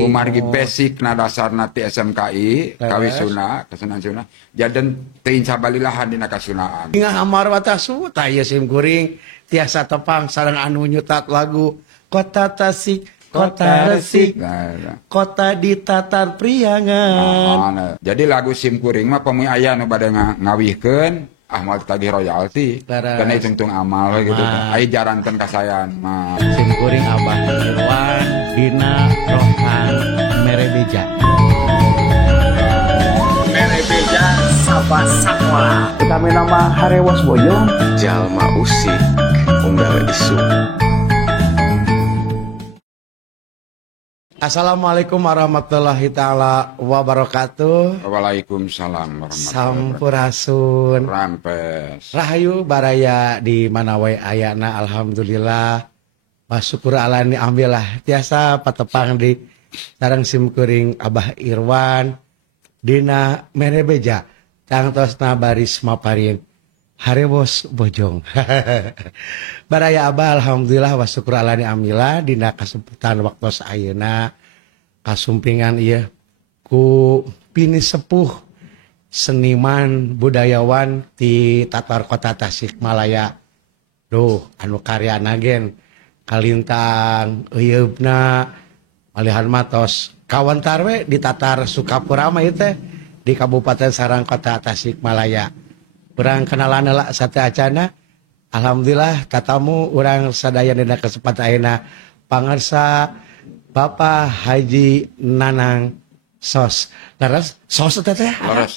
Kumargi basic na dasarna ti SMKI kawisuna kasunan suna jaden teuing sabalilahan dina kasunaan. Ingat amar watasu taya simkuring tiasa tepang sareng anu nyutat lagu Kota Tasik Kota Resik Kota ditatar priangan. Jadi lagu simkuring mah pemi aya nu bade ngawihkeun Ahmad tagih royalti karena hitung amal gitu ai jarankeun kasayan mah simkuring Abah Irwan dina Rohan Merebeja Sabah Sakola kami nama Harewas Boyong Jalma Usik Unggal Isu. Assalamualaikum warahmatullahi ta'ala wabarakatuh. Waalaikumsalam warahmatullahi Sampurasun Rampes Rahayu baraya di mana wae ayana alhamdulillah Syukur ala ni ambillah tiasa patepang di sareng simkuring Abah Irwan dina Merebeja tangtosna baris maparin Harewas Bojong. Baraya Abah alhamdulillah wa syukur ala ni ambillah dina kasempetan waktu ayeuna kasumpingan ieu ku pini sepuh seniman budayawan di Tatar Kota Tasikmalaya. Duh anu karyana gen kalintang eyeubna malihan matos kawan tarwe di Tatar Sukapura mah ieu teh di Kabupaten Sarang Kota Tasikmalaya. Urang kenalan heula sate acana. Alhamdulillah tatamu urang sadaya dina kesempatan ayeuna pangarsa Bapak Haji Nanang Sos. Laras sos teh? Laras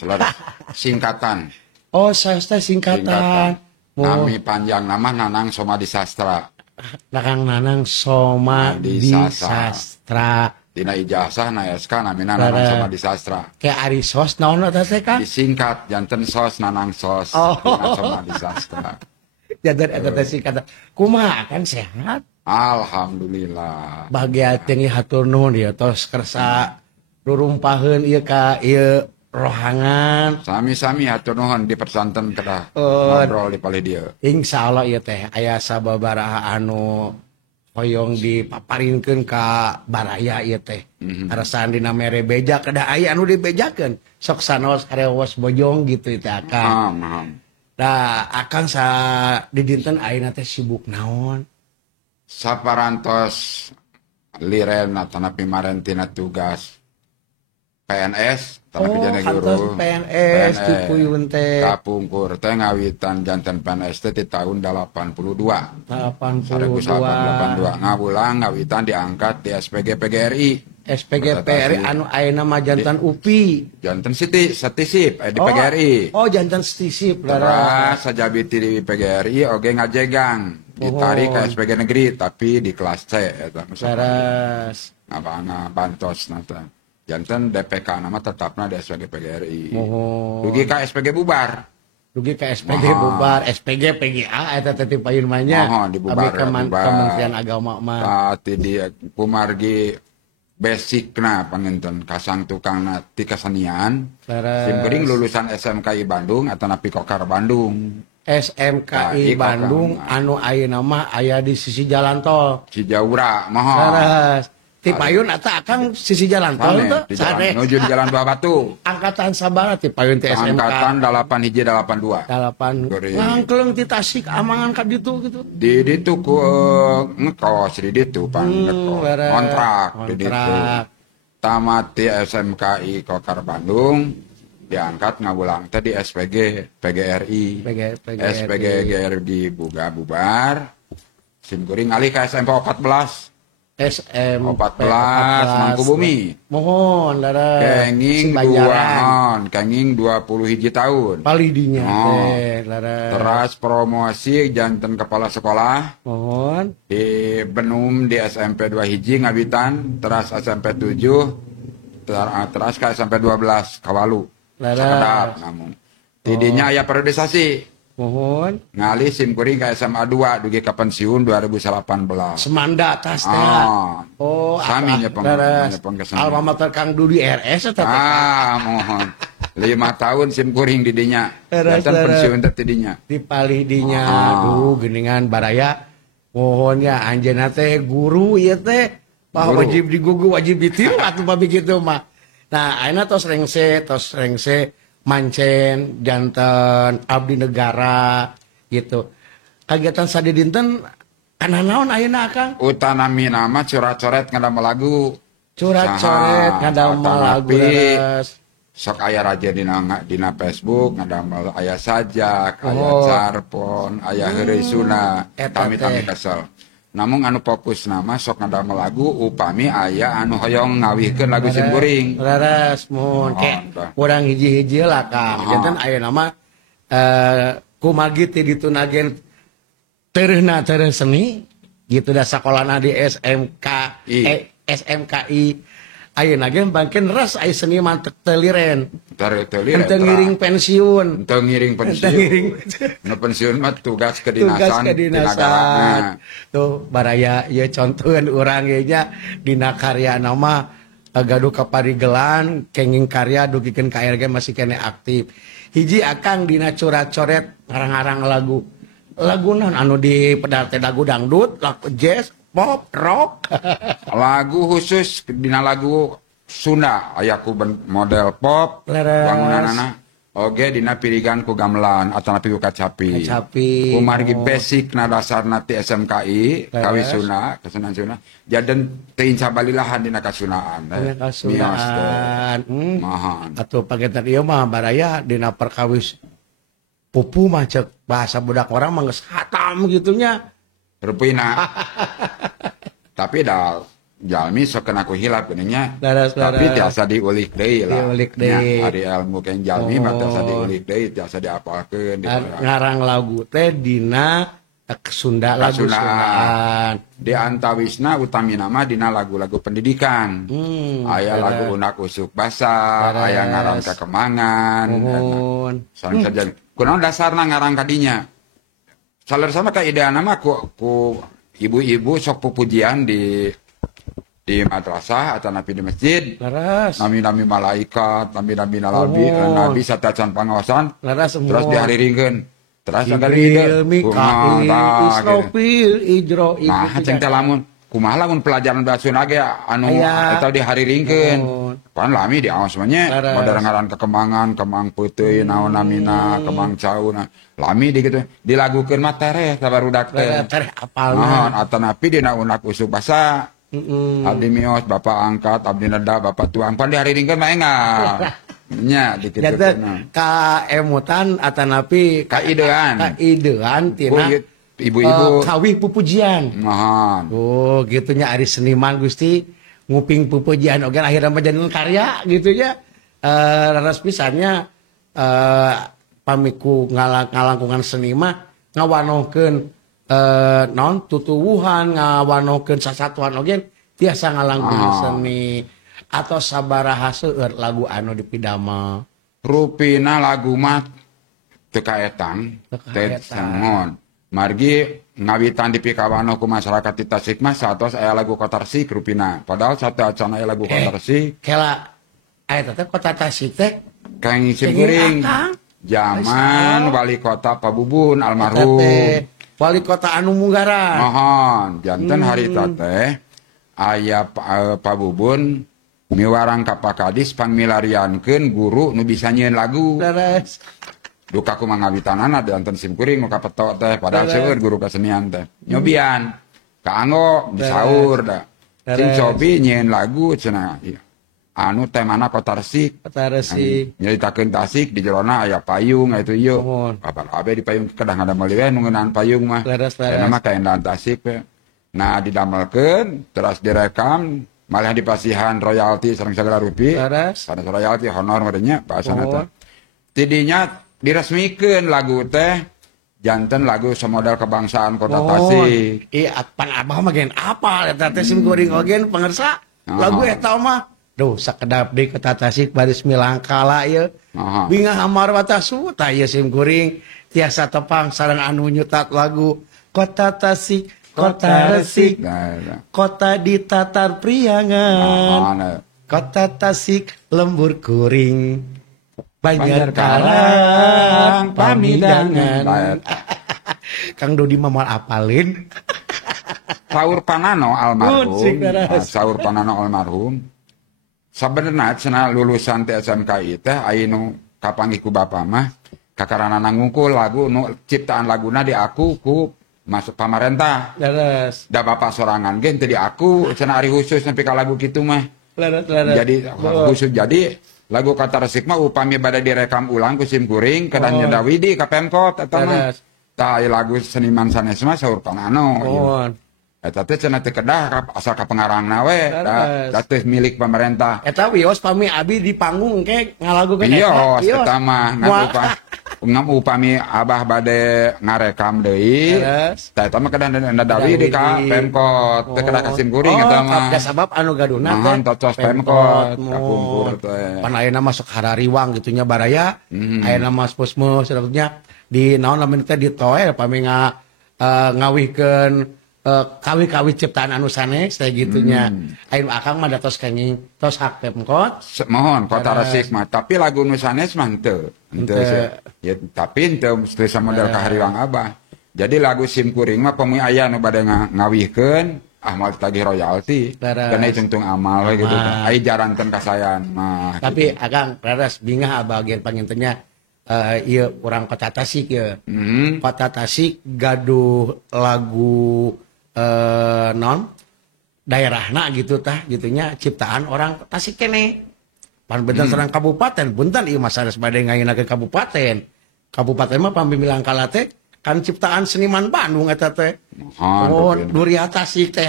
singkatan. Oh, sos teh singkatan. Nami panjang nama Nanang Somadi Sastra. Nanang Somadi Sastra. Dina ijazah na SK namina Nanang Somadi Sastra. Kayak Ari Sos naon eta teh kan? Disingkat janten sos Nanang Sos. Dina Somadi Sastra. Janten eta teh singkatan. Kumaha kan sehat? Alhamdulillah. Bahagia tinggi hatur nuhun ieu tos kersa rurumpaheun ieu ka ieu rohangan. Sami-sami hatur nuhun di pesantren kedah ngobrol di palih dieu. Insyaallah ieu teh aya sababaraha anu hoyong dipaparinkeun ka baraya ieu teh. Arasan dina Merebeja kedah aya anu dibejakeun. Sok sanos Harewas Bojong gitu teh Akang. Da Akang sa di dinten ayeuna teh sibuk naon? Saparantos liren tanapi marentina tugas PNS tanapi jana guru PNS di Puyun teh kapungkur teh ngawitan janten PNS teh di tahun 82 ngabulang ngawitan diangkat di SPG PGRI anu ayeuna mah jantan UPI janten Setisip di PGRI jantan Setisip terus sajabiti di PGRI oge ngajegang ditarik ke SPG negeri tapi di kelas C eta saras ngapana bantos nata janten DPK nama tetapna di SPG PGRI dugi ka SPG bubar SPG PGA eta teh ti payun mah nya dibubar Kementerian Agama mah tadi di kumargi basicna panginten kasang tukangna ti kasenian simkuring lulusan SMKI Bandung atau napi Kokar Bandung SMKI Bandung anu ayeuna mah aya di sisi jalan tol Cijaura mohon saras ti payun eta Akang sisi jalan tol teh sare menuju di Jalan Buah Batu angkatan sabaraha ti payun teh SMK angkatan 8182 ngangkeung ti Tasik amangan ka ditu gitu di ditu ku ngekos di ditu kontrak di ditu tamat di SMKI Kokar Bandung diangkat ngabulang tadi SPG PGRI SPG GRI bubar simkuring alih ke SMP 14 Mangkubumi mohon lara kenging 20 hiji tahun paling dinya teh lara terus promosi janten kepala sekolah mohon di Benum di SMP 2 hiji ngabitan terus SMP 7 terus ke SMP 12 Kawalu sekedap namun tidinya aya periodisasi mohon ngalih simkuring ke SMA 2 dugi ka pensiun 2018 Semanda tas teh sami nyepeng alma mater Kang Dudi RS eta mohon 5 tahun simkuring didinya janten pensiun teh tidinya di palih dinya aduh geuningan baraya mohon ya anjeunna teh guru ieu teh Wah, Guru. wajib digugu, wajib ditiru atuh babi gitu mah. Nah, ayeuna tos rengse mancen janten abdi negara gitu. Kegiatan sadi dinten kana naon ayeuna Kang? Utanami nama coret-coret ngadamel lagu. Curat coret ngadamel lagu Atanapi leres. sok aya raja dina Facebook ngadamel aya sajak, aya Oh. carpon, aya heureusuna, Eta tami-tami teh. kesel. Namun anu fokus nama sok ngadamel lagu upami aya anu hoyong ngawihkeun lagu simkuring. Leres mun Oh, ke entah. urang hiji-hiji lah Kang. Ah. Janten ayeuna mah kumagi ti ditunagen teureuna teureun seni gitu da sakolana di SMKI SMKI ayeuna ge bangkeun ras aya seniman teu liren Teu henteu ngiring pensiun Teu ngiring henteu pensiun. ngiring Nu pensiun mah tugas tugas kedinasan di kedinasan nagarana. tuh baraya ya contohan urang ge nya dina karya nama gaduh kaparigelan kenging karya dugikeun ka RG masih kene aktif hiji akang dina curat-coret ngarang-ngarang lagu naon anu di pedal teh lagu dangdut lagu jazz pop rock Lagu khusus dina lagu Sunda aya ku model pop Leres. bangunanana oge dina pirigan ku gamelan atanapi ku kacapi. Kacapi. Ku margi Oh. basic na dasarna ti SMKI Leres. kawi Sunda kesunan Sunda. Jaden teu inca balilahan dina kasunaan. Dina kasundaan. Mahan. Atuh paketan ieu mah baraya dina perkawis pupu mah cek bahasa budak orang mah geus hatam gitunya. Rupina. Tapi dah jalmi sok kena ku hilap geuninnya. Laras, Tapi laras. tiasa diulik deui lah. Diulik Nya, deui. Ari ilmu keun jalmi mah tiasa Oh. diulik deui, tiasa diapalkeun. Ngarang lagu teh dina Sunda lagu Kasundaan. Sundaan. Di antawisna utami nama dina lagu-lagu pendidikan. Aya lagu unak usuk basa, Laras. aya ngarang kekemangan. Mohon. Sareng saja. Kunaon dasarna ngarang kadinya? Saler sama ka ideana mah ku ibu-ibu sok pupujian di madrasah atau nabi di masjid. Laras. Nami-nami malaikat, nami-nami nabi, Oh. nabi satacan pangawasan. Laras Terus mohon. dihariringkeun. Terus ada Jibril, lider. Mikail, Israfil, Ijroil. Nah, ceng teh lamun kumaha lamun pelajaran bahasa Sunda ge anu Aya. eta dihariringkeun. Mohon. Pan lami di aos mah nya Laras. modern ngaran kekemangan, kemang peuteui naon namina, kemang cauna. Lami di kitu dilagukeun mah tereh sabarudak teh. Tereh Naon apalna. atanapi dina unak usuk basa. Abdi mios bapak angkat, abdi neda bapak tuang pan dihariringkeun mah enggak. Nya di kitu Janten cenah. ka emutan atanapi Kaidean. kaidean tina Ibu-ibu. kawih pupujian. Mohon. Oh, gitunya ari seniman Gusti nguping pupujian oge akhirnya menjadi karya gitu ya. Raras pisannya pamiku ngalangkungan seni mah ngawanohkeun naon tutuwuhan ngawanohkeun sasatuan oge tiasa ngalangkungan seni atau sabaraha seueur lagu anu dipidamel. Rupina lagu mah teu kaetang, Teu teu kaetang. sangon. Margi ngawitan di pikawano ku masyarakat di Tasik mah satos aya lagu Kotarsik rupina. Padahal satu acan aya lagu Kotarsik Kela aya teh kota Tasik teh kang simkuring. Akang. Zaman wali kota Pabubun almarhum. Teh wali kota anu Munggara. Mohon, janten harita teh aya Pabubun miwarang ka Pakadis pangmilariankeun guru nu bisa nyieun lagu. Laras. Duka ku mangawitanana janten simkuring nu kapeto teh padahal seueur guru kesenian teh. Nyobian ka anggo disaur da. Sing cobi nyieun lagu cenah. Anu temana Kotarsik. Kota Resik. Nyaritakeun Tasik di jerona aya payung aya ieu. Mohon. Kabar abe di payung kadang ada meli we nu ngeunaan payung mah. Leres, Eta mah kaendaan Tasik we. Nah didamelkeun terus direkam malah dipasihan royalti sareng sagala rupi. Laras. Pada royalti honor merenya bahasana Oh. teh. Tidinya diresmikeun lagu teh janten lagu semodel kebangsaan Kota Tasik. Iya, pan abah mah gen apa eta teh sim kuring ogen pangersa. Lagu eta mah duh sakedap deui Kota Tasik baris milangkala ieu. Aha. Bingah amar watasu tah ieu sim kuring tiasa tepang sareng anu nyutat lagu Kota Tasik, Kota Resik, Nah, kota ditatar priangan. nah. Kota Tasik lembur kuring Banjar Karang, Karang Pamidangan. Nah, Kang Dodi mah moal apalin. Saur Panano almarhum. Cik, daras. Saur Panano almarhum. Sebenarnya cenah lulusan ti SMKI teh anu kapanggih ku bapa mah kakarana ngungkul lagu nu ciptaan laguna di aku ku masuk pamarentah. Leres. Da bapak sorangan ge teu di aku cenah ari khusus nepi ka lagu kitu mah. Leres. Jadi khusus jadi lagu kata resik mah upami bade direkam ulang ku sim kuring kedan nyedawidi ka Pemkot eta mah. Leres. Tah lagu seniman sanes mah saur Panano. Mohon. Eta teh cenah teu kedah asal ka pengarangna we. Leres. Da teh milik pemerintah. Eta wios pami abi di panggung ke ngalagukeun Iya, eta mah ngam upami abah bade ngarekam deui. Leres. Tah eta mah kedah ndadawi di ka Pemkot, teu kedah ka sim kuring eta mah. Kabeh sabab anu gaduna Naon tocos Pemkot kapungkur teh. Pan ayeuna masuk harariwang gitunya baraya. Ayeuna mas pusmus sebetulnya di naon lamun teh di toe pami ngawihkeun kawi-kawi ciptaan anu sanes teh gitunya. Ayeuna akang mah datos kenging tos hak Pemkot. Mohon kota resik mah, tapi lagu nu sanes mah henteu. Ya, tapi henteu mesti model kahariwang abah. Jadi lagu sim kuring mah pemi aya nu bade ngawihkeun moal tagih royalti. Kena hitung amal we gitu. Ai jarankeun kasayan mah. Tapi akang raras bingah abah gen pangintennya ieu urang kota Tasik ya. Kota Tasik gaduh lagu non daerahna gitu tah gitunya ciptaan orang Tasik kene. Pan benten serang kabupaten, punten ieu mah sanes bade ngayunakeun kabupaten. Kabupaten mah pambilang kala teh kan ciptaan seniman Bandung eta teh. Oh, Duriah Tasik teh.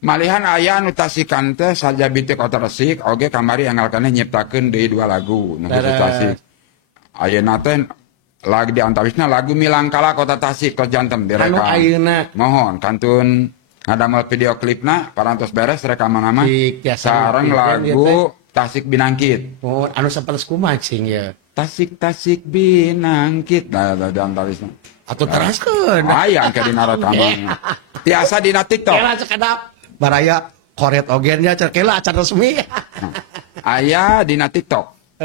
Malihan aya anu Tasikan teh sajabi teh kota Resik oge kamari anggalkeun nyiptakeun deui 2 lagu nu khusus Tasik. Ayeuna teh lagi di antawisna lagu Milangkala kota Tasik kos janten direkam. Anu ayeuna Mohon kantun ngadamel video klipna parantos beres rekaman nama sareng lagu Tasik Binangkit. Oh, anu sapertos kumaha cing ya. Tasik Binangkit. Da antawisna. Atuh teraskeun. Aya ke dina rekaman. Tiasa dina TikTok. Kela cekadap. Baraya koret ogennya cerkela acan resmi. Aya dina TikTok.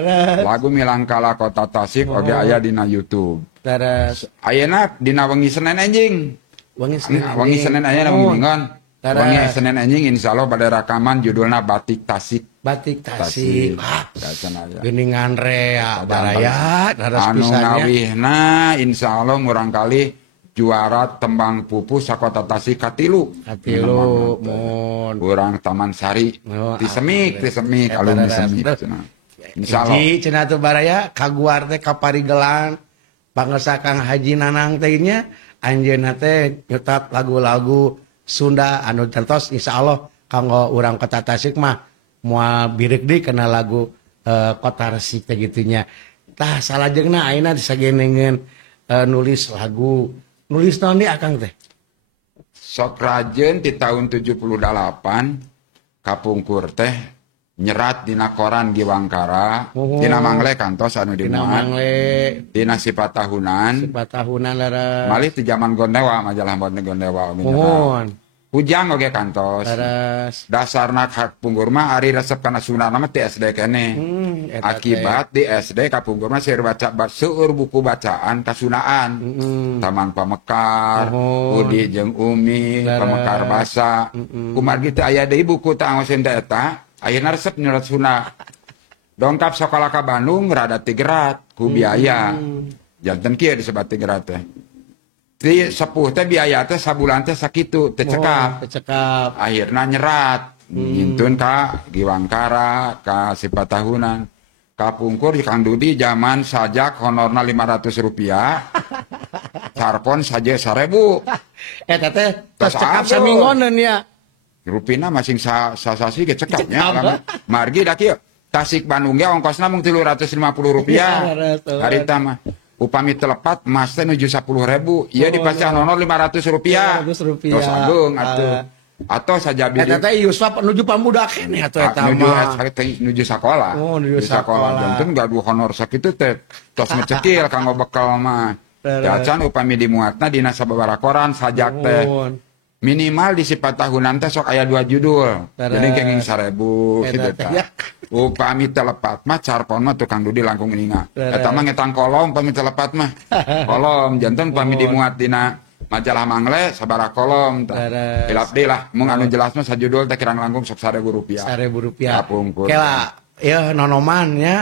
Lagu Milangkala kota Tasik oge aya dina YouTube. Terus Ayeuna dina wengi Senin anjing. Wengi Senin aya na minggon. Wengi Senin anjing insyaallah pada rekaman judulna Batik Tasik. Batik Tasik. Tasik. Geningan rea baraya daras anu pisannya. ngawihna insyaallah murang kali juara tembang pupus sakota Tasik katilu. Katilu mun Urang Taman Sari. Ti Semik alumni Semik. Insyaallah. Ji cenah teu baraya kaguar teh kaparigelan pangersa Kang Haji Nanang teh nya anjeunna teh nyetat lagu-lagu Sunda anu cantos insyaallah kanggo urang kota Tasik mah moal birik deui kana lagu kota Resik teh gitunya. Tah salajengna ayeuna disagenengeun nulis lagu. Nulis naon deui akang teh? Sok rajeun ti tahun 78 kapungkur teh nyerat dina koran Giwangkara, dina Mangle kantos anu Dina dimuat. Mangle, Dina Sifat Tahunan. Sifat Tahunan lara. Malih ti zaman Gondewa majalah buat Gondewa. Mohon. Hujang oge kantos. Terus Dasarna hak punggur mah ari resep kana sunana mah ti SD kene. Akibat di SD kapunggur mah seueur baca seueur buku bacaan kasunaan. Taman Pamekar, Udi jeung Umi, Pamekar Basa. Kumargi teh aya deui buku teh angoseun teh eta, ayeuna resep nyerat Sunda. Dongkap sekolah ka Bandung rada tigrat ku biaya. Janten kieu disebat tigrat teh. Di sepuh teh biaya teh sabulan teh sakitu teh cekap. Akhirna nyerat ngintun ka Giwangkara ka Sifat Tahunan. Kapungkur di Kang Dudi zaman sajak honorna Rp500. Sarpon saja 1.000. Eta teh tos cekap samingoneun ya. Rupina masing sasasi ge cekapnya. Margi da kieu. Tasik Bandung ge ongkosna mung Rp350. Harita mah upami telepat mas teh nuju 10.000, ieu dipasang honor Rp500. Tos agung atuh. Atau sajabi eta teh Yusuf nuju pamuda keneh atuh eta mah. Nuju sakola. Nuju sakola. Janten gaduh honor sakitu teh tos ngecekil kanggo bekal mah. Jacan upami dimuatna dina sababaraha koran sajak teh. Minimal di Sifat Tahunan teh sok aya 2 judul. Jadi kenging 1.000 kitu teh. Upami telepat mah carpon mah tukang Dudi langkung ninga. Eta mah ngetang kolom upami telepat mah. Kolom janten upami dimuat dina majalah mangle sabaraha kolom tah. Leres. Hilap deui lah mun anu jelas mah sajudul teh kirang langkung sok Rp1.000. Rp1.000. Kapungkur. Kela ya nonoman nya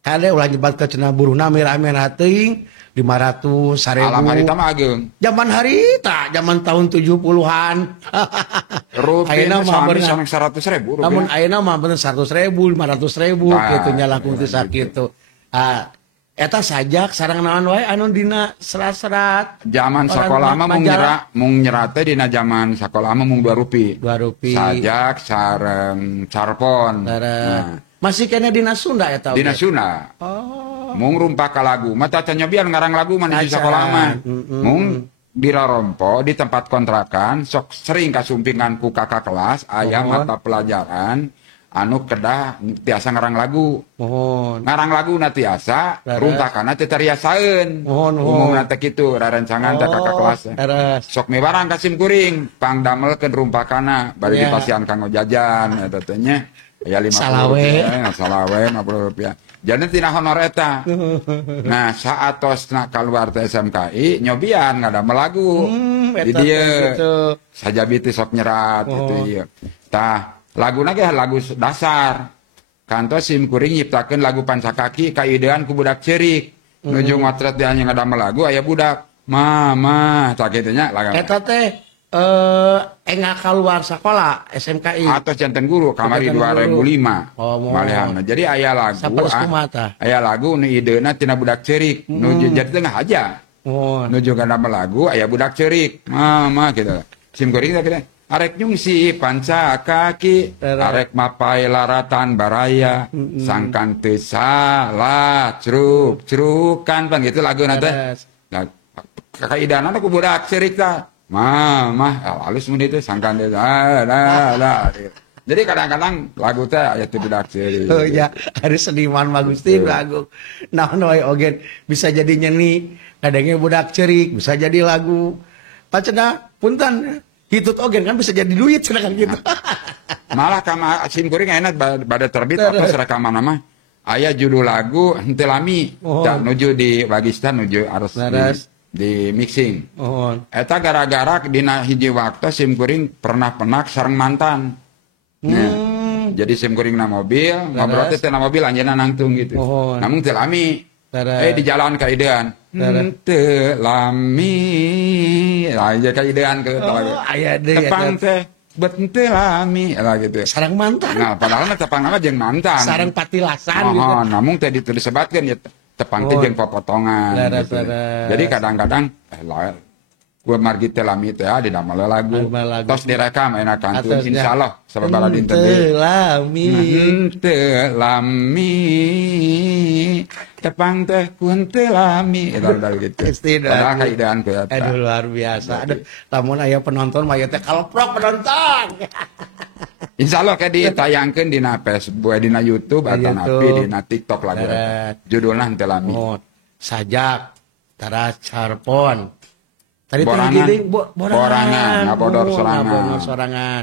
kade ulah nyebat ke cenah buruhna mira-mira teuing 500 1000. Alam harita mah ageung. Zaman harita, zaman tahun 70-an. Rupiah mah sami bener. 100.000 rupiah. Namun ayeuna mah bener 100.000, 500.000 Nah, kitu nya langkung teu gitu. sakitu. Eta sajak sareng naon wae anu dina serat-serat. Zaman Orang sekolah mah majalah. mung nyera teh dina zaman sekolah mah mung Rp2. Rp2. Sajak sareng carpon. Nah. Masih kena dina Sunda eta. Dina oge? Sunda. Oh. Mung rumpak ka lagu mah tata nyobian ngarang lagu mah di Acan. sekolah mah. Mm-mm. Mung dirarompo di tempat kontrakan sok sering kasumpingan ku kakak kelas aya Mohon. mata pelajaran anu kedah tiasa ngarang lagu. Mohon. Ngarang lagu na tiasa Leres. runtakana teh tariasaeun. Mohon. Umumna teh kitu rarencangan teh kakak kelas. Teres. Sok mibarang kasim kuring pangdamelkeun rumpakana bari Ya. dipasihan kanggo jajan eta teh nya aya 50 Salawe. rupiah salawe 50 rupiah jadi tina honor eta nah saatosna kaluar teh SMKI nyobian ngadamel lagu di Eta dieu gitu. sajabi teh sok nyerat Oh. gitu ieu tah laguna ge lagu dasar kantos sim kuring nyiptakeun lagu pancakaki kaidean ku budak ceurik nuju ngotret dia nya ngadamel lagu aya budak mama tak kitu nya lagu Eta teh enggak keluar sekolah SMKI. atas jantan guru kamari Janten guru. 2005 Oh, mohon. malehanna jadi aya lagu Saperus kumaha tah? aya lagu nu ideuna tina budak ceurik nuju jadi tengah aja Mohon. nuju ka nama lagu aya budak ceurik mama gitu sim kuring teh kita arek nyungsi panca kaki Teres. arek mapai laratan baraya sangkan teu salah cruk-crukan pan gitu lagu teh Teres. nah kakaidana ku budak ceurik tah mama halus mun itu sangkan teh dah. Jadi kadang-kadang lagu teh aya teu budak ceurik. Oh ya, hari seniman Magusti lagu. Naon wae oge bisa jadi nyeni, kadangnya budak cerik, bisa jadi lagu. Pacena punten hitut oge kan bisa jadi duit cenah kan gitu. Malah kama sim kuring enak bade terbit apa rekaman mah aya judul lagu henteu lami Oh. da nuju di Wagistan nuju harus Leres. di mixing. Mohon. Eta gara-gara dina hiji waktu sim kuring pernah sareng mantan. Nah, jadi sim kuring na mobil, ngobrol teh na mobil anjeunna nangtung gitu. Mohon. Namun teu lami. Teres. Di jalan kaidean. Teres. Teu lami. Lah ieu kaidean ke lagu. Aya deui Tepang eta. teh bet teu lami lah gitu. Sareng mantan. Nah, padahal mah tepang nama jeung mantan. Sareng patilasan gitu. Oh, namun teh disebatkeun ya tepang teh Oh. jeung popotongan. Leres, gitu. leres. Jadi kadang-kadang gua margi teh lami teh didamel lagu. Damel lagu. Tos direkam enak kantun Atosnya. insyaallah sababaraha dinten Teu deui. lami. Teu lami tepang teh kun teu lami eta udah gitu. Pasti dah. Padahal kaidean ke eta. Aduh luar biasa. Aduh, lamun aya penonton mah ya teh kaleprok penonton. Insyaallah kayak ditayangkeun dina Facebook, dina YouTube Di atau napi YouTube. dina TikTok lagu eta. Beres. Judulna henteu lami. Mohon. Sajak, tara carpon. Tadi Borangan. giling Borangan, ngabodor sorangan. Ngabodor sorangan.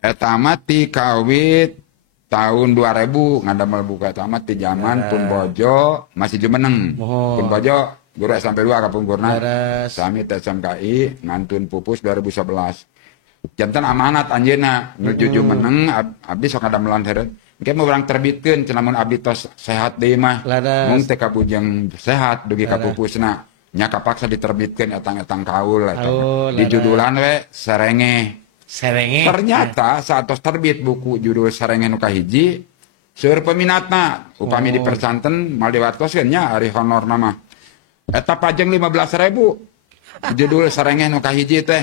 Eta mah ti kawit tahun 2000 ngadamel buka eta mah ti zaman Pun Bojo masih jumeneng. Mohon. Pun Bojo guru SMP 2 kapungkurna. Beres. Sami teh SMKI ngantun pupus 2011. Jantan amanat anjeunna nuju jumeneng abdi sok ngadamelan heureut. Engke mah urang terbitkeun cenah mun abdi tos sehat deui mah. Laras. Mung teh kabujeng sehat dugi ka Laras. pupusna. Nya kapaksa diterbitkeun etang-etang kaul eta. Oh, Di laras. judulan we Serenge. Serenge. Ternyata saat terbit buku judul Serenge nu kahiji seueur peminatna upami Oh. dipersanten mal diwatoskeun nya ari honor mah eta pajeng 15.000 judul Serenge nu kahiji teh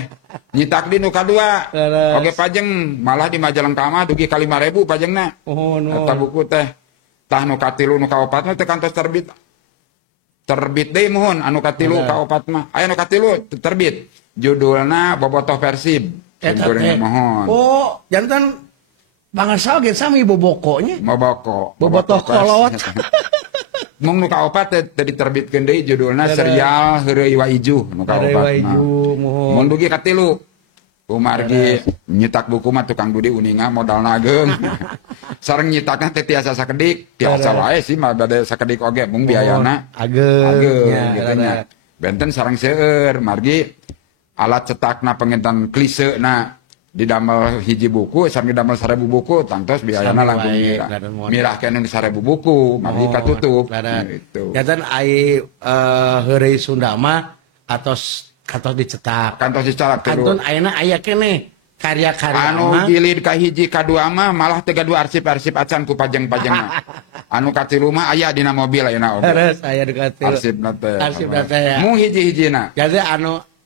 nyitak di nu kadua Leres. oge pajeng malah di Majalengka mah dugi ka 5.000 pajengna Oh, no. eta buku teh tah nu katilu nu kaopat mah teh kantos terbit deui mohon anu katilu Bener. kaopat mah aya nu katilu terbit judulna Bobotoh Persib. Eta teh. Mohon. Oh, jantan bangsa oge sami bobokonya. Maboko. Bobotoh kolot. Mung nu kaopat teh diterbitkeun deui judulna Bener. serial Heureuy Wa Ijuh nu Heureuy kaopat. Wa Ijuh, mohon. Mun dugi katilu. Kumargi nyetak buku mah tukang Budi uninga modalna ageung. Sareng nyetakna teh tiasa sakedik, tiasa Bener. wae sih mah bade sakedik oge mung biayana Ageung. ageung Ya, gitu bener. nya. Benten sareng seueur margi alat cetakna pengintan klise na didamel hiji buku sami damel 1000 buku tangtos biayana langkung mirah keneh 1000 buku mabdi katutup gitu. Nyatan ai heureuy Sunda mah kantos dicetak. Kantos dicetak Kantun ayeuna aya keneh karya-karya anu jilid ka hiji ka dua mah malah teu gaduh arsip-arsip acan ku pajeng-pajengna. Anu katilu mah aya dina mobil ayeuna oge. Terus aya di katilu. Arsipna teh. Arsipna teh ya. Mu hiji-hijina. Jadi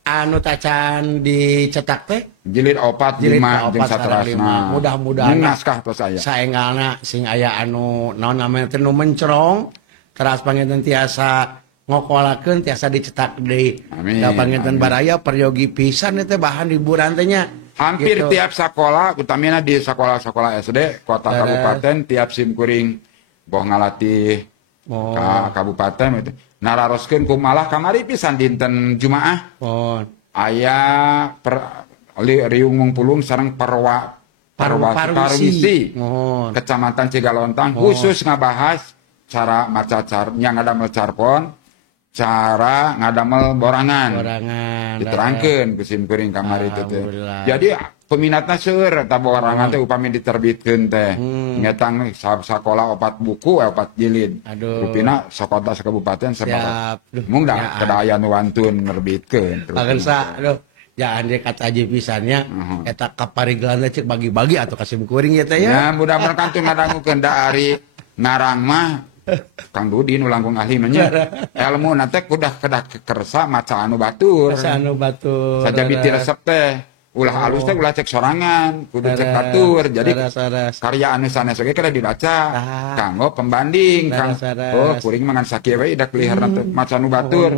anu tacan dicetak teh jilid 4 5 jeung saterasna. Mudah-mudahan naskah tos aya. Saenggalna sing aya anu naon namanya teh nu mencerong teras panginten tiasa ngokolakeun tiasa dicetak deui. Da panginten baraya peryogi pisan teh bahan hiburan teh nya. Hampir gitu. Tiap sekolah utamina di sekolah-sekolah SD kota kabupaten tiap simkuring boh ngalatih ka kabupaten itu nararoskeun ku malah kamari pisan dinten Jumaah. Aya riung mungpulung sareng parwisi Kecamatan Cigalontang khusus ngabahas cara maca nya ngadamel carpon, cara ngadamel borangan diterangkeun ku simkuring kamari itu teh. Jadi peminatna seueur eta borangan teh upami diterbitkeun teh. Ngetang sakola 4 buku 4 jilid. Rupina sakota sakabupaten sabaraha. Mung da kedaya nu wantun nerbitkeun. Pagensa ya ande kata aja pisannya eta kapariglanna cek bagi-bagi atau ka simkuring ya teh ya. Ya mudah-mudahan kantun ngadangukeun da ari ngarang mah Kang Dudi nu langkung ahli nya ilmu nanti kudah kedah kersa maca anu batur sajabi ti resep teh ulah alus teh ulah cek sorangan kudu cek batur jadi karya anu sanes oge kada dibaca kanggo pembanding kang kuring mangan sakieu we dak liharna maca anu batur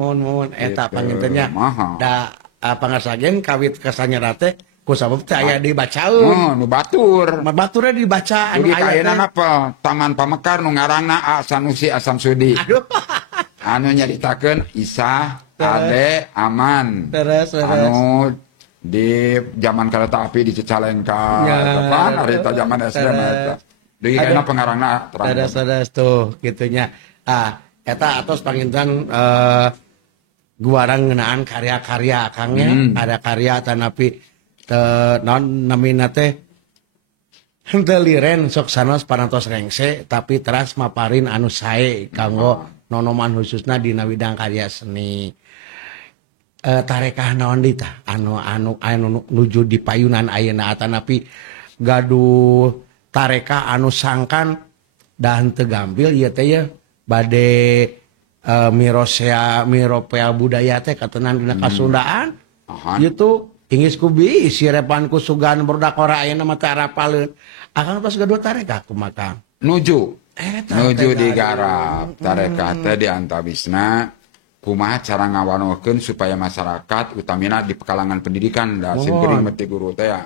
eta pangintennya da pangarsagen kawit kesanyera teh ku sabab teh aya dibacaeun. Nu batur. Baturnya dibaca anu aya teh. Apa? Taman Pamekar nu ngaranna Sanusi Asamsudi. Aduh. Anu nyaritakeun Isa, Ade, Aman. Terus. Anu di zaman kereta api di Cicalengka. Depan ari zaman SD mah eta. Deui kana pengarangna terang. Terus tuh gitunya. Eta atos panginten guarang ngeunaan karya-karya akangnya. Ada karya tanapi non namina teh henteu liren sok sanos parantos rengse tapi teras maparin anu sae kanggo nonoman khususna dina bidang karya seni. Tarekah naon deui tah anu nuju di payunan ayeuna atanapi gaduh tarekah anu sangkan da henteu gampil ieu teh ya bade miropea budaya teh katenan dina Kasundaan. Gitu Ingis kubi sirepanku sugan berdakora ayeuna mah teh arapaleun. Akang tos gaduh tarekah kumaha? Nuju digarap tarekah teh di antawisna kumaha cara ngawanokeun supaya masyarakat utamina di kalangan pendidikan da simkuring meti guru teh ya.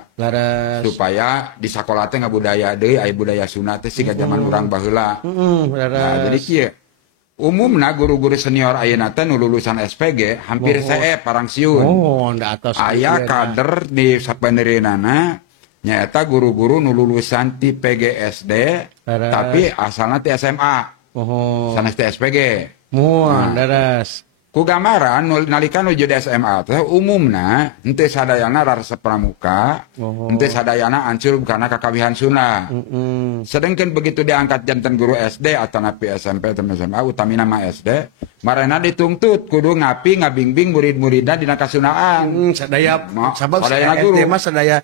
Supaya di sakola teh ngabudaya deui aya budaya Sunda teh siga zaman urang baheula. Nah, jadi kieu umumna guru-guru senior ayeuna teh nu lulusan SPG hampir sae parang siun. Aya kader di sapaneureunana nyaeta guru-guru nu lulusan ti PGSD tapi asalna ti SMA. Sanes ti SPG. Daras. Ku gambaran nalika nuju di SMA teh umumna henteu sadayana rarasep pramuka, henteu sadayana ancur kana kakawihan Sunda. Sedengkeun begitu diangkat janten guru SD atanapi SMP atau SMA utamina mah SD, marana ditungtut kudu ngapi ngabingbing murid-muridna dina kasundaan. Sadaya sabab SD mah sadaya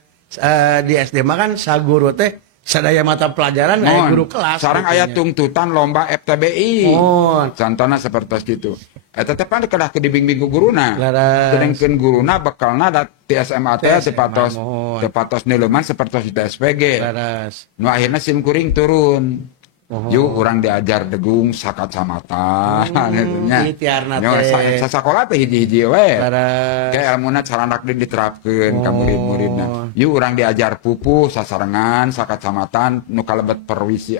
di SD mah kan sa guru teh sadaya mata pelajaran aya guru kelas. Sareng aya tungtutan lomba FTBI. Contohna sapertos kitu. Eta teh pan kedah dibimbing ku guruna. Sedengkeun guruna bekalna da ti SMA teh tepatos neuleuman sapertos di SPG. Nu akhirna simkuring turun. Yuk urang diajar degung sakacamatan nya. Sasakola teh hiji-hiji we. Kayak ilmuna cara anak diterapkeun ka murid-muridna. Yuk urang diajar pupuh sasarengan sakacamatan nu kalebet parwisi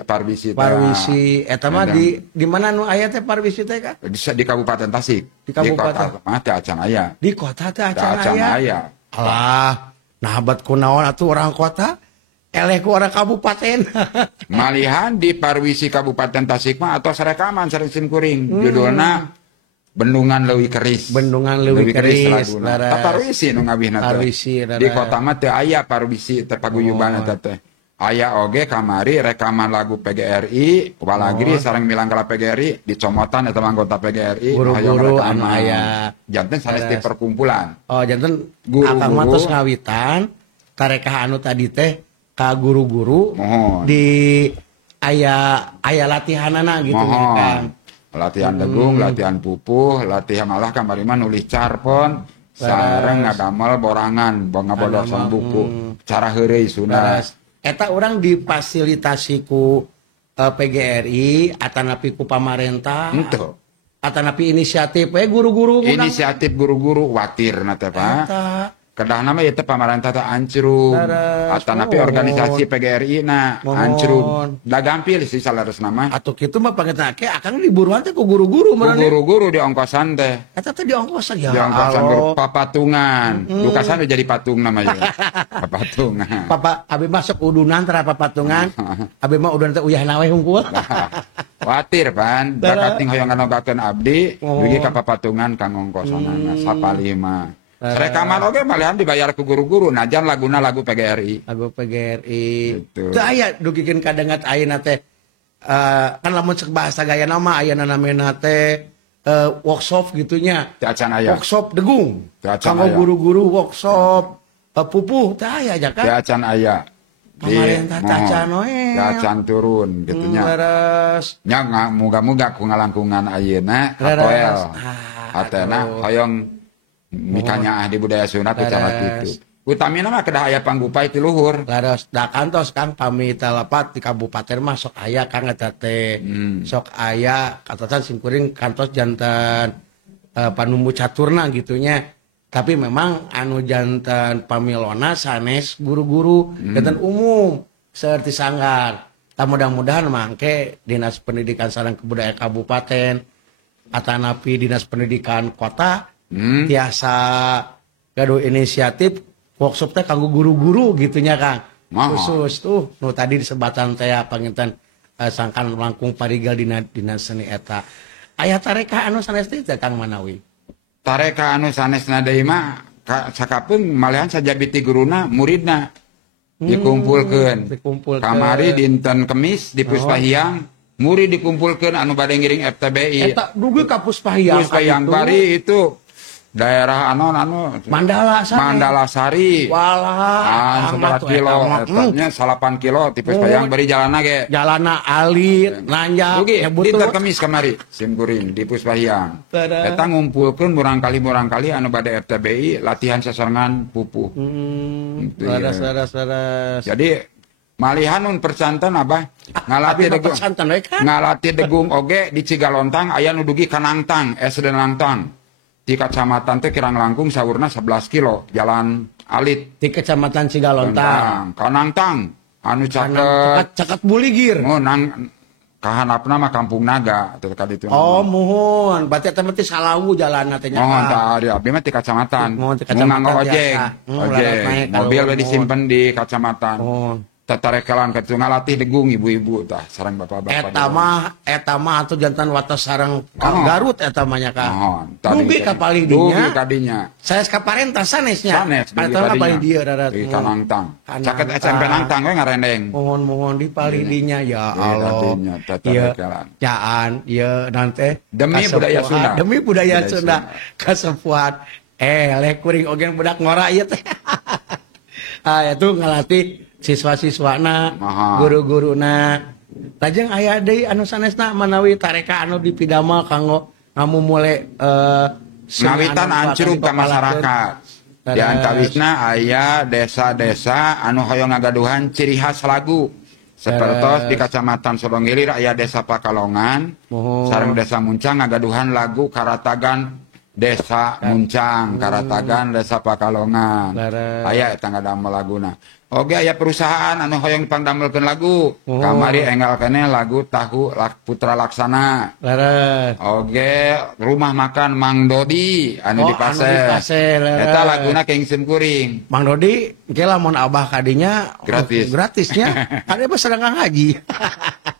eta mah di mana nu aya teh parwisi teh ka? Di Kabupaten Tasik. Di Kabupaten mah teh acan aya. Di kota teh acan aya. Alah, nahabat kunaon atuh orang kota? Eleh ku orang kabupaten. Malihan di Parwisi Kabupaten Tasik mah atau serekaman sering simkuring. Judulna bendungan leuwih keris. Bendungan leuwih keris, laguna. leres. Paruisi nu ngabihna teh. Paruisi, leres. Di kota mah teu aya paruisi teh paguyuban eta teh. Aya oge kamari rekaman lagu PGRI, walagri sareng milang kala PGRI dicomotan eta anggota PGRI guru-guru anu aya janten sanes di perkumpulan. Oh janten Guru-guru. akang mah tos ngawitan tarekah anu tadi teh ka guru-guru Mohon. di aya latihanana gitu ya kan. Latihan degung, latihan pupuh, latihan malah kamari mah nulis carpon, sareng ngadamel borangan, ngabodosan buku. Cara heureuy sunah. Eta orang difasilitasi ku PGRI atanapi ku pamarentah. Henteu. Atanapi inisiatif guru-guru ngundang. Inisiatif guru-guru watir na teh Pak. Eta. Kedahna mah ieu teh pamarentah teh ancrung. Leres, Atanapi mohon. organisasi PGRI na Mohon. ancrung. Da gampil sih salaresna mah. Atau kitu mah pangetake akang liburan teh ku guru-guru Ku meureun. guru-guru di ongkosan teh. Eta teh diongkosan ya. Di ongkosan Allah. papatungan. Dukasan udah jadi patung namanya. Papatungan. Papa abi masuk udunan tara papatungan. Abi mah udunan teh uyahna we hungkul. Watir pan, bakat ting hoyong nganogakeun abdi, dugi ka papatungan kang ongkosanana sapalima. Rekaman oge malihan dibayar ku guru-guru, najan laguna lagu PGRI. Lagu PGRI. Gitu. Teu aya dugikeun kadengat ayeuna teh kan lamun cek bahasa gaya nama ayeuna namena teh workshop gitunya. Teu acan aya. Workshop degung. Teu acan Kanggo aya. guru-guru workshop pupuh teu aya aja Teu kan. acan aya. Pamarentah teu acan we. Teu acan turun gitunya. Leres. Nya muga-muga ku ngalangkungan ayeuna Leres. atoel. Hatena hoyong mikanya di budaya Sunda ku cara kitu. Utamina mah kedah aya panggupai ti luhur. Laros da kantos Kang pami telepat di kabupaten mah sok aya Kang eta teh. Sok aya katasan simkuring kantos janten panumbu caturna gitunya. Tapi memang anu janten pamilona sanes guru-guru janten umum seperti sanggar. Tak mudah-mudahan mangke Dinas Pendidikan sareng Kebudayaan Kabupaten atanapi Dinas Pendidikan Kota tiasa gaduh inisiatif workshop teh kanggo guru-guru gitunya Kang. Khusus tuh nu tadi disebatan teh panginten sangkan langkung parigal dina seni eta. Aya tarekah anu sanes teh Kang Manawi. Tareka anu sanesna deui mah sakapeung malehan sajabiti guruna muridna dikumpulkeun. Kamari dinten Kemis di Puspahyang murid dikumpulkeun anu bade ngiring FTBI. Eta dugi ka Puspahyang. Puspahyang bari itu daerah anu Mandala Sari. Walah. 11 kilo etanya 8 kilo ti Puspahyang bari jalanna ge. Jalanna alit, nanjak. Dugi dinten Kemis kamari simkuring di Puspahyang. Eta ngumpulkeun murang kali anu bade FTBI latihan sasorangan pupuh. Gitu ya. Saras. Jadi malihan nun percantan abah ngalatih degung. Ngalatih degung oge di Cigalontang aya nu dugi ka Nangtang, SD Nangtang. Di kecamatan teh kirang langkung saurna 11 kilo jalan alit Di kecamatan Cigalontang. ka Nangtang anu Caket Buligir. oh nang kahanapna mah Kampung Naga teh ka ditu. Oh, muhun. Berarti eta mah teh Salawu jalanna teh nya. Mohon tah ari abdi mah ti kacamatan. Mohon ti kacamatan Nganggo ojek. biasa. Ojek. Naik Mobil kalau we disimpen di kacamatan. Mohon. Tatarekelan ka tu ngalatih degung ibu-ibu tah sareng bapak-bapak. Eta mah atuh jantan wates sareng Garut eta mah nya Kang. Dugi ka paling Dugi dinya. kadinya. Saya ka parentah sanesnya. Sanes dugi Eta mah paling kadinya. dia darat. Di Kanangtang. Kanangtang. Caket SMP Nangtang we ngarendeng. Mohon di paling dinya ya Iya, Allah. kadinya, tatarekelan. Jaan ieu nanti Demi budaya Sunda. Demi budaya Budaya Sunda. Sunda. Kasepuan. Lek kuring oge budak ngora ieu teh. Itu ngelatih siswa-siswana, guru-guruna. Lajeng aya deui anu sanesna manawi tareka anu dipidamel kanggo ngamumule ngawitan ancurug ka masyarakat. Di antawisna aya desa-desa anu hoyong ngagaduhan ciri khas lagu. Sapertos di Kacamatan Sodonggilir aya Desa Pakalongan, sareng Desa Muncang ngagaduhan lagu Karatagan Desa Muncang, Karatagan Desa Pakalongan. Aya eta ngadamel laguna. Oge aya perusahaan anu hoyong pangdamelkeun lagu. Kamari enggal keneh lagu Tahu Putra Laksana. Oge rumah makan Mang Dodi anu di Pasir. Eta laguna kengsim kuring. Mang Dodi ge lamun abah kadinya gratis. Gratisnya. Ade mah sedang ngaji.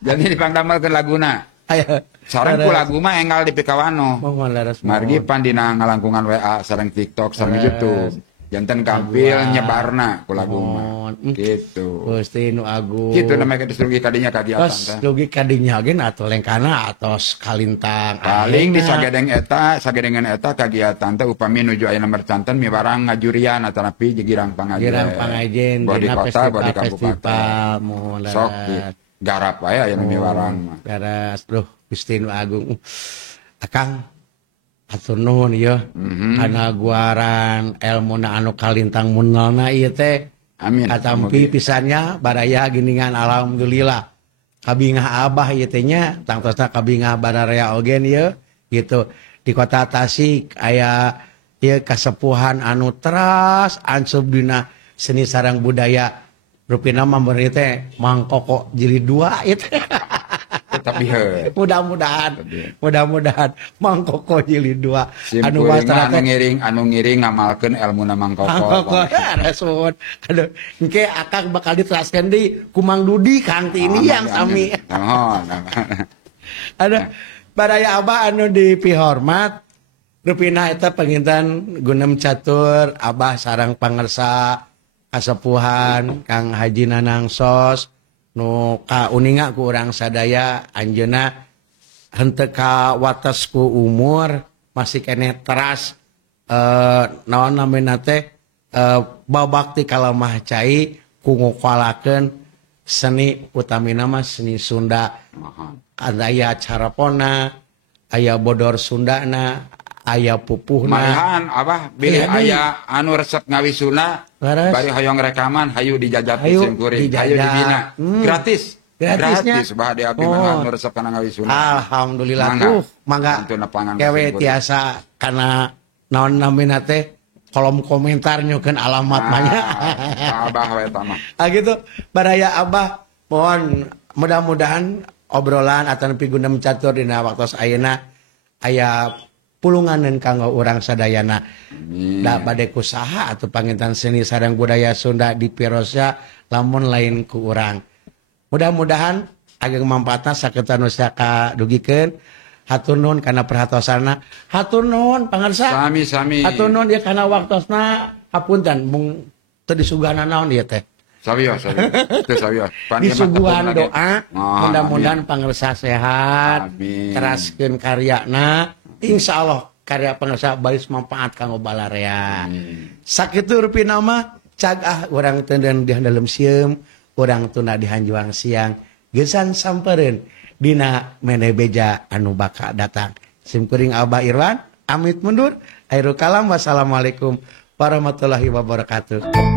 Jadi dipangdamelkeun laguna. Aya. Sareng ku lagu mah enggal di pikawano. Mohon laras. Margi pan dina ngalangkungan WA sareng TikTok sareng YouTube. Janten kampil nyebarna ku lagu mah. Gitu. Gusti nu agung. Gitu namanya disuruh kadinya kagiatan Terus teh. dugi kadinya gen atau lengkana atau kalintang. Paling di ayeuna. sagedengan eta kagiatan teh upami nuju aya nomor canten mibarang ngajurian atau napi girang pangajian. Girang pangajian Bawa di dina kota, bawa di festival kabupaten. mohon Sok laras. di garap aya aya nu mibarang mah. Laras duh Gusti nu agung. Akang atur nuhun ieu. Kana guaran elmuna anu kalintang munalna ieu teh. Amin. Katampi pisannya baraya giningan alhamdulillah. Kabingah Abah ieu teh nya tangtosna kabingah bararea ogen ieu gitu. Di kota Tasik aya ieu kasepuhan anu teras ansub dina seni sareng budaya rupina mah beureun teh Mang Koko jilid 2 ieu teh. Tapi he. Mudah-mudahan Mang Koko jilid 2 Sim anu kuring mah wastra anu ngiring ngamalkeun elmuna Mang Koko. Mang Koko rasul. Aduh, engke akang bakal diteraskeun di ku Mang Dudi Kang Tini yang sami. Ada baraya Abah anu dipihormat rupina eta penginten gunem catur Abah sareng pangersa kasepuhan Kang Haji Nanang Sos nu kauninga ku urang sadaya anjeunna henteu ka wates ku umur masih keneh teras naon namina teh babakti ka lemah cai ku ngukalakeun seni utamina mah seni Sunda. Aya carapona, aya bodor Sundana, aya pupuhna. Malahan Abah bilih aya anu resep ngawisuna Laras. bari hoyong rekaman hayu dijajab Hayu sim kuring dijajab. hayu dibina gratis Gratisnya? gratis bah di abdi mah anu resep kana ngawisuna Alhamdulillah Mangga. mangga Tantuna pangan kewe sim kuring. tiasa kana naon namina teh kolom komentar nyukeun alamat mahnya. Abah we eta mah Gitu baraya Abah mohon mudah-mudahan obrolan atau pigunem catur dina waktos ayeuna aya pulunganeun kanggo urang sadayana. Da bade kusaha atau pangintan seni sareng budaya Sunda di Pirosya lamun lain ku urang. Mudah-mudahan ageng manfaatna sakeutta nu saka dugikeun. Hatur nuhun kana perhatosanna. Hatur nuhun pangarsa. sami-sami Hatur nuhun ya kana waktosna hapunten mung teu disugana naon ieu teh. sawios itu sawios Disuguhan doa Oh, mudah-mudahan pangersa sehat Amin. teraskeun karyana insyaallah karya pangersa baris manfaat kanggo balarea sakitu rupina mah cagah urang teu di dalam sieum urang tunda di hanjuang siang geusan sampereun dina mene beja anu bakal datang sim kuring Abah Irwan amit mundur akhirul kalam wassalamualaikum warahmatullahi wabarakatuh.